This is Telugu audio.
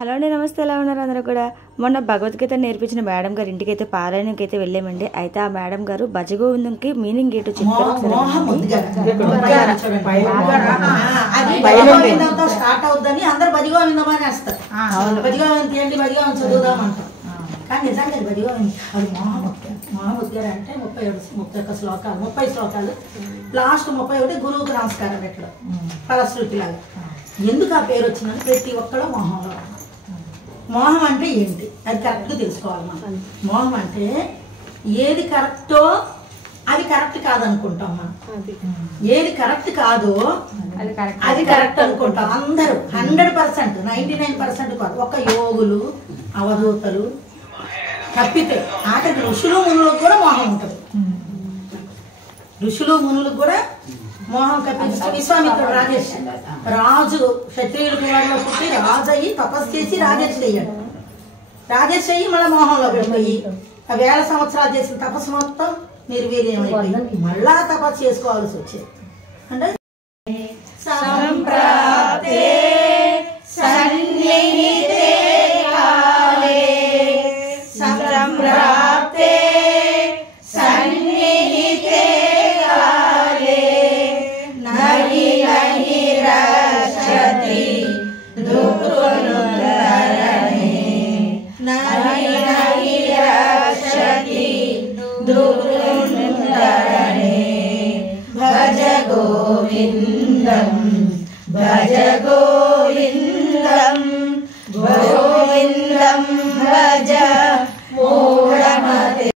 హలో అండి, నమస్తే. ఎలా ఉన్నారు అందరూ కూడా? మొన్న భగవద్గీత నేర్పించిన మేడం గారి ఇంటికి అయితే పారాయణకి అయితే వెళ్ళామండి. అయితే ఆ మేడం గారు భజగోవిందంకి మీనింగ్ ఏంటో చెప్పారు. స్టార్ట్ అవుద్దని అందరు భజగోవిందం అని వేస్తారు. భజగోవిందం ఏంటి, భజగోవిందం చదువుదామంటారు. కానీ నిజంగా భజగోవిందం అది మహాముద్గారు అంటే 31 శ్లోకాలు, 30 శ్లోకాలు, లాస్ట్ 31 గురువుకు నమస్కారం పెట్టడం ఫలశ్రుతిలాగా. ఎందుకు ఆ పేరు వచ్చిందని ప్రతి ఒక్కళ్ళు మోహంలో. మోహం అంటే ఏంటి అది కరెక్ట్గా తెలుసుకోవాలి మనం. మోహం అంటే ఏది కరెక్టో అది కరెక్ట్ కాదనుకుంటాం మనం. ఏది కరెక్ట్ కాదో అది కరెక్ట్ అనుకుంటాం అందరూ. 100%, 99% కాదు. ఒక యోగులు, అవధూతలు తప్పితే ఆఖరికి ఋషులు మునులకు కూడా మోహం ఉంటుంది. ఋషులు మునులకు కూడా మోహం కప్పించి విశ్వామిత్రుడు రాజు క్షత్రియుల కులంలో పుట్టి రాజు అయ్యి తపస్సు చేసి రాజేష్ అయ్యాడు. రాజేష్ అయ్యి మళ్ళీ మోహంలో వెళ్ళిపోయి 1000 సంవత్సరాలు చేసిన తపస్సు మొత్తం నిర్వీర్యమైపోయి మళ్ళా తపస్సు చేసుకోవాల్సి వచ్చేది. అంటే భజ గోవిందం